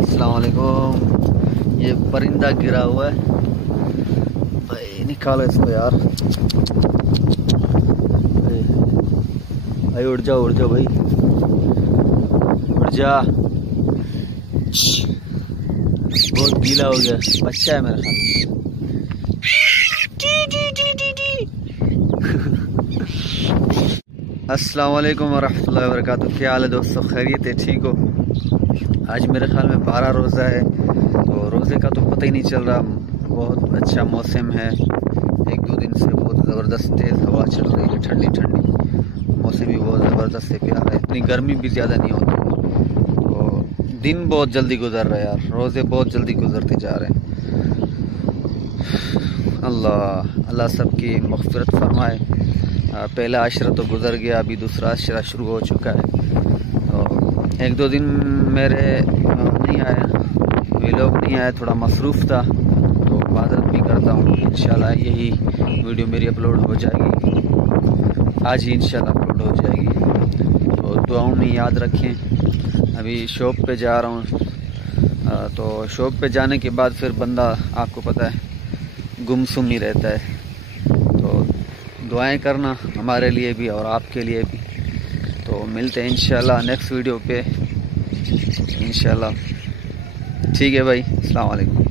अस्सलाम वालेकुम। ये परिंदा गिरा हुआ है भाई, निकालो इसको यार। भाई उड़ जाओ भाई, उड़ जा। बहुत गीला हो गया, बच्चा है मेरे ख्याल में। अस्सलाम वालेकुम वरहमतुल्लाहि वबरकातुहू। क्या हाल है दोस्तों, खैरियत है, ठीक हो? आज मेरे ख्याल में 12 रोज़ा है, तो रोज़े का तो पता ही नहीं चल रहा। बहुत अच्छा मौसम है, 1-2 दिन से बहुत ज़बरदस्त तेज़ हवा चल रही है, ठंडी ठंडी। मौसम भी बहुत ज़बरदस्त है, प्यारा है, इतनी गर्मी भी ज़्यादा नहीं होती। तो दिन बहुत जल्दी गुजर रहा है यार, रोज़े बहुत जल्दी गुजरते जा रहे हैं। अल्लाह सबकी मग़फ़िरत फरमाए। पहला आशरा तो गुज़र गया, अभी दूसरा आशरा शुरू हो चुका है। तो 1-2 दिन मेरे नहीं आया, व्लॉग नहीं आया, थोड़ा मसरूफ़ था, तो माज़रत भी करता हूँ। इंशाल्लाह यही वीडियो मेरी अपलोड हो जाएगी, आज ही इंशाल्लाह अपलोड हो जाएगी। तो दुआओं में याद रखें। अभी शॉप पे जा रहा हूँ, तो शॉप पे जाने के बाद फिर बंदा, आपको पता है, गुमसुम ही रहता है। तो दुआएं करना हमारे लिए भी और आपके लिए भी। तो मिलते हैं इंशाल्लाह नेक्स्ट वीडियो पे, इंशाल्लाह। ठीक है भाई, अस्सलाम वालेकुम।